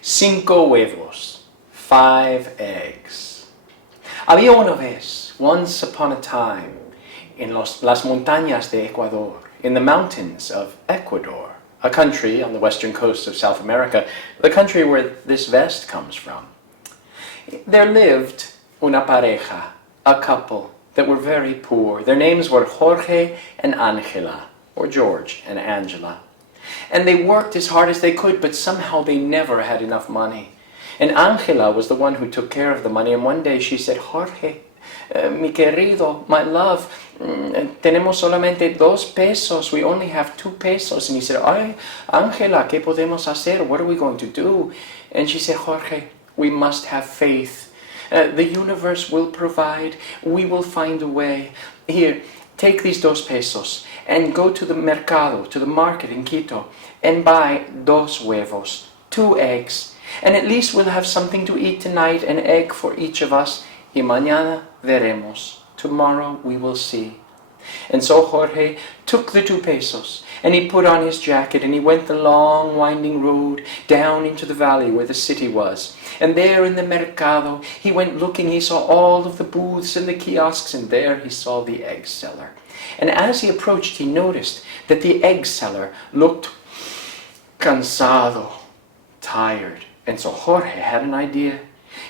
Cinco Huevos, 5 eggs. Había una vez, once upon a time, in las montañas de Ecuador, in the mountains of Ecuador, a country on the western coast of South America, the country where this vest comes from. There lived una pareja, a couple, that were very poor. Their names were Jorge and Angela, or George and Angela. And they worked as hard as they could, but somehow they never had enough money. And Angela was the one who took care of the money, and one day she said, Jorge, mi querido, my love, tenemos solamente 2 pesos, we only have 2 pesos. And he said, ay, Angela, ¿qué podemos hacer? What are we going to do? And she said, Jorge, we must have faith. The universe will provide. We will find a way. Here, take these 2 pesos and go to the mercado, to the market in Quito, and buy 2 huevos, 2 eggs. And at least we'll have something to eat tonight, an egg for each of us. Y mañana veremos. Tomorrow we will see. And so Jorge took the 2 pesos and he put on his jacket and he went the long winding road down into the valley where the city was. And there in the mercado he went looking, he saw all of the booths and the kiosks, and there he saw the egg seller. And as he approached he noticed that the egg seller looked cansado, tired. And so Jorge had an idea.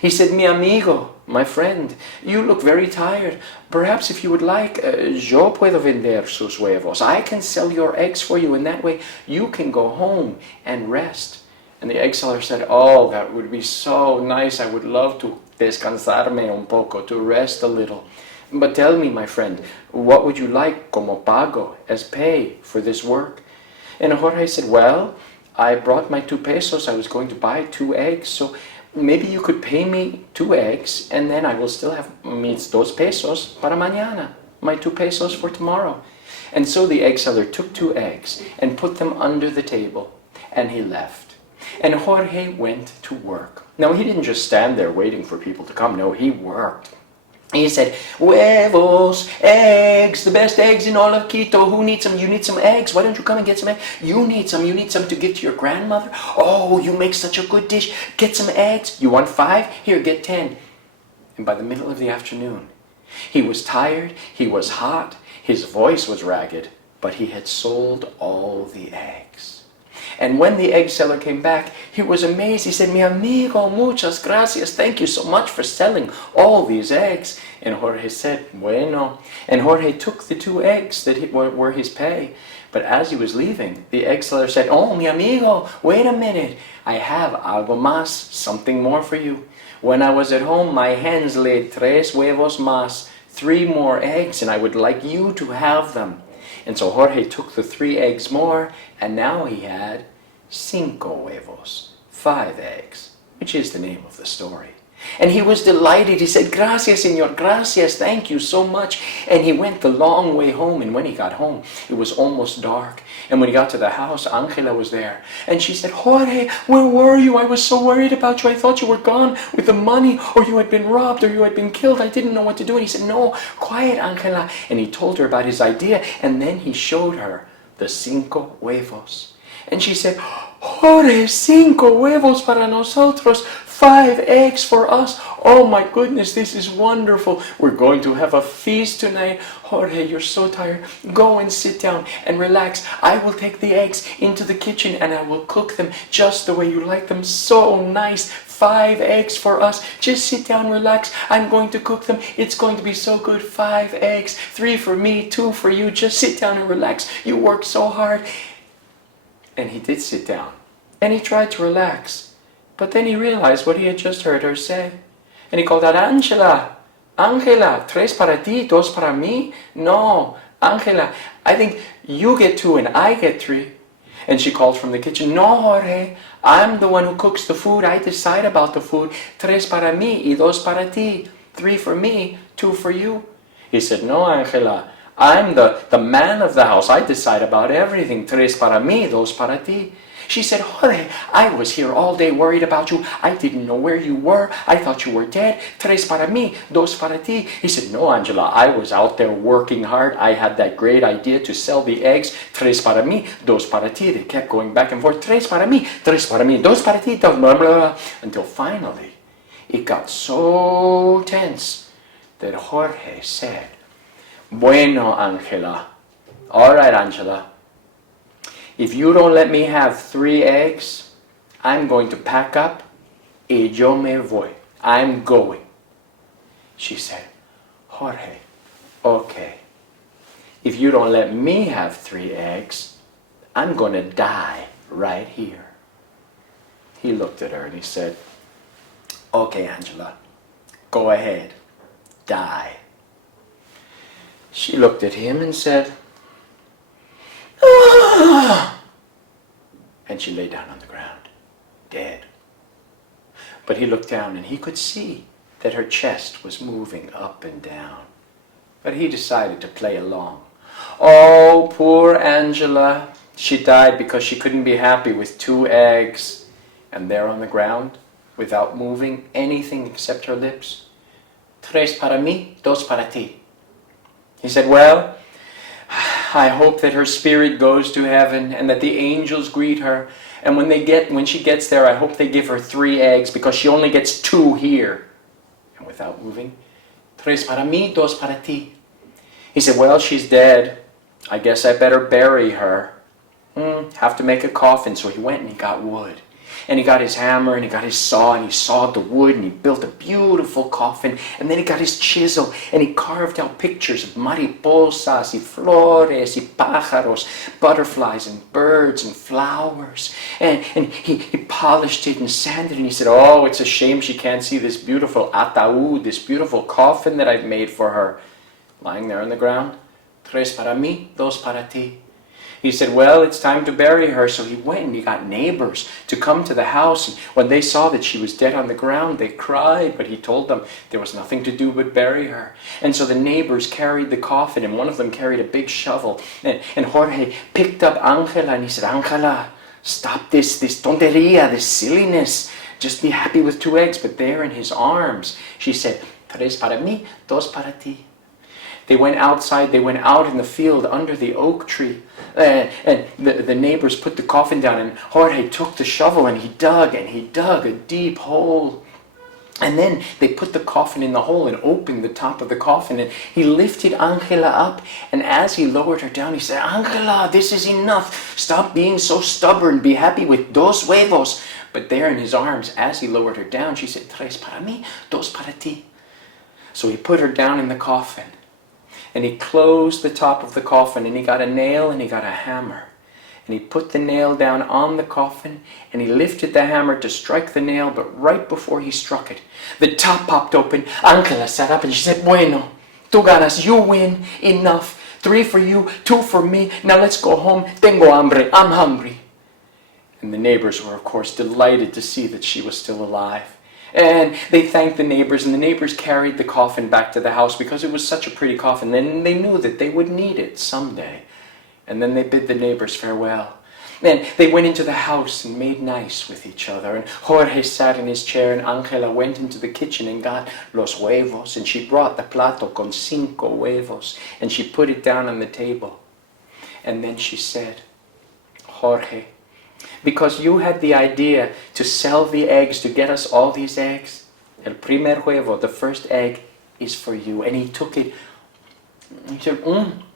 He said, mi amigo, my friend, you look very tired. Perhaps if you would like, yo puedo vender sus huevos. I can sell your eggs for you, and that way you can go home and rest. And the egg seller said, oh, that would be so nice. I would love to descansarme un poco, to rest a little. But tell me, my friend, what would you like como pago, as pay for this work? And Jorge said, well, I brought my 2 pesos. I was going to buy 2 eggs, so maybe you could pay me 2 eggs, and then I will still have mis 2 pesos para mañana, my 2 pesos for tomorrow. And so the egg seller took 2 eggs and put them under the table, and he left. And Jorge went to work. Now, he didn't just stand there waiting for people to come. No, he worked. He said, huevos, eggs, the best eggs in all of Quito. Who needs some? You need some eggs. Why don't you come and get some eggs? You need some to give to your grandmother. Oh, you make such a good dish. Get some eggs. You want 5? Here, get 10. And by the middle of the afternoon, he was tired, he was hot, his voice was ragged, but he had sold all the eggs. And when the egg seller came back, he was amazed. He said, mi amigo, muchas gracias. Thank you so much for selling all these eggs. And Jorge said, bueno. And Jorge took the 2 eggs that were his pay. But as he was leaving, the egg seller said, oh, mi amigo, wait a minute. I have algo más, something more for you. When I was at home, my hens laid 3 huevos más, 3 more eggs, and I would like you to have them. And so Jorge took the 3 eggs more, and now he had cinco huevos, 5 eggs, which is the name of the story. And he was delighted. He said, gracias, señor, gracias, thank you so much. And he went the long way home, and when he got home, it was almost dark. And when he got to the house, Angela was there. And she said, Jorge, where were you? I was so worried about you. I thought you were gone with the money, or you had been robbed, or you had been killed. I didn't know what to do. And he said, no, quiet, Angela. And he told her about his idea, and then he showed her the cinco huevos. And she said, Jorge, 5 huevos para nosotros, 5 eggs for us. Oh my goodness, this is wonderful. We're going to have a feast tonight. Jorge, you're so tired. Go and sit down and relax. I will take the eggs into the kitchen and I will cook them just the way you like them. So nice. 5 eggs for us. Just sit down, relax. I'm going to cook them. It's going to be so good. 5 eggs, 3 for me, 2 for you. Just sit down and relax. You worked so hard. And he did sit down, and he tried to relax, but then he realized what he had just heard her say, and he called out, Angela, 3 para ti, 2 para mí. No, Angela, I think you get 2 and I get 3. And she called from the kitchen, no, Jorge, I'm the one who cooks the food. I decide about the food. 3 para mí y 2 para ti. 3 for me, 2 for you. He said, no, Angela, I'm the man of the house. I decide about everything. 3 para mí, 2 para ti. She said, Jorge, I was here all day worried about you. I didn't know where you were. I thought you were dead. Tres para mí, dos para ti. He said, no, Angela, I was out there working hard. I had that great idea to sell the eggs. Tres para mí, dos para ti. They kept going back and forth. Tres para mí, dos para ti, blah, blah, blah, until finally it got so tense that Jorge said, bueno, Angela. All right, Angela. If you don't let me have 3 eggs, I'm going to pack up y yo me voy. I'm going. She said, Jorge, okay. If you don't let me have 3 eggs, I'm going to die right here. He looked at her and he said, okay, Angela, go ahead, die. She looked at him and said, ah! And she lay down on the ground, dead. But he looked down and he could see that her chest was moving up and down. But he decided to play along. Oh, poor Angela. She died because she couldn't be happy with 2 eggs. And there on the ground, without moving anything except her lips, tres para mí, dos para ti. He said, well, I hope that her spirit goes to heaven and that the angels greet her. And when she gets there, I hope they give her 3 eggs because she only gets 2 here. And without moving, tres para mí, dos para ti. He said, well, she's dead. I guess I better bury her. Have to make a coffin. So he went and he got wood. And he got his hammer and he got his saw and he sawed the wood and he built a beautiful coffin. And then he got his chisel and he carved out pictures of mariposas y flores y pájaros, butterflies and birds and flowers. And he polished it and sanded it and he said, oh, it's a shame she can't see this beautiful ataúd, this beautiful coffin that I've made for her. Lying there on the ground, tres para mí, dos para ti. He said, well, it's time to bury her. So he went and he got neighbors to come to the house. And when they saw that she was dead on the ground, they cried. But he told them there was nothing to do but bury her. And so the neighbors carried the coffin, and one of them carried a big shovel. And Jorge picked up Angela and he said, Angela, stop this tonteria, this silliness. Just be happy with 2 eggs. But there in his arms, she said, tres para mí, dos para ti. They went outside, they went out in the field under the oak tree. And the neighbors put the coffin down and Jorge took the shovel and he dug a deep hole. And then they put the coffin in the hole and opened the top of the coffin. And he lifted Angela up. And as he lowered her down, he said, Angela, this is enough. Stop being so stubborn. Be happy with dos huevos. But there in his arms, as he lowered her down, she said, tres para mí, dos para ti. So he put her down in the coffin. And he closed the top of the coffin and he got a nail and he got a hammer. And he put the nail down on the coffin and he lifted the hammer to strike the nail, but right before he struck it, the top popped open. Angela sat up and she said, bueno, tú ganas, you win, enough. 3 for you, 2 for me. Now let's go home. Tengo hambre, I'm hungry. And the neighbors were, of course, delighted to see that she was still alive. And they thanked the neighbors, and the neighbors carried the coffin back to the house because it was such a pretty coffin. Then they knew that they would need it someday. And then they bid the neighbors farewell. And they went into the house and made nice with each other. And Jorge sat in his chair, and Angela went into the kitchen and got los huevos. And she brought the plato con 5 huevos, and she put it down on the table. And then she said, Jorge, because you had the idea to sell the eggs to get us all these eggs, el primer huevo, the first egg, is for you. And he took it. He said,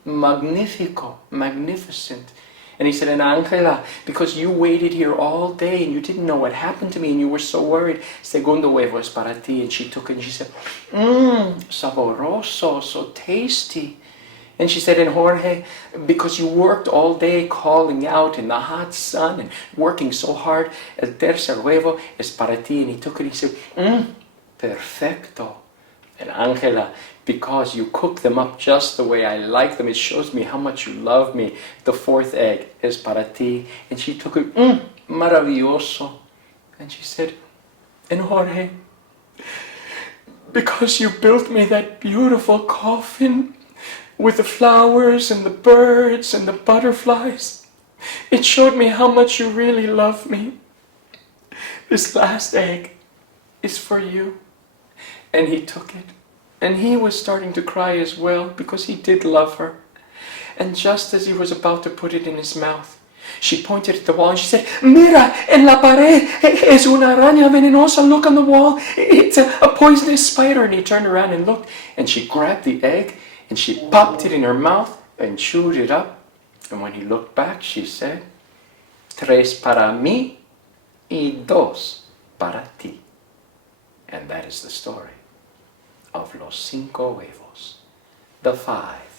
magnifico, magnificent. And he said, and Angela, because you waited here all day and you didn't know what happened to me and you were so worried, segundo huevo es para ti. And she took it and she said, saboroso, so tasty. And she said, and Jorge, because you worked all day calling out in the hot sun and working so hard, el tercer huevo es para ti. And he took it and he said, perfecto. And Angela, because you cook them up just the way I like them, it shows me how much you love me. The 4th egg es para ti. And she took it, maravilloso. And she said, and Jorge, because you built me that beautiful coffin with the flowers and the birds and the butterflies, It showed me how much you really love me. This last egg is for you. And he took it. And he was starting to cry as well because he did love her. And just as he was about to put it in his mouth, she pointed at the wall and she said, "Mira, en la pared, es una araña venenosa, look on the wall, it's a poisonous spider." And he turned around and looked, and she grabbed the egg and she popped it in her mouth and chewed it up. And when he looked back, she said, "Tres para mí y dos para ti." And that is the story of Los Cinco Huevos, the 5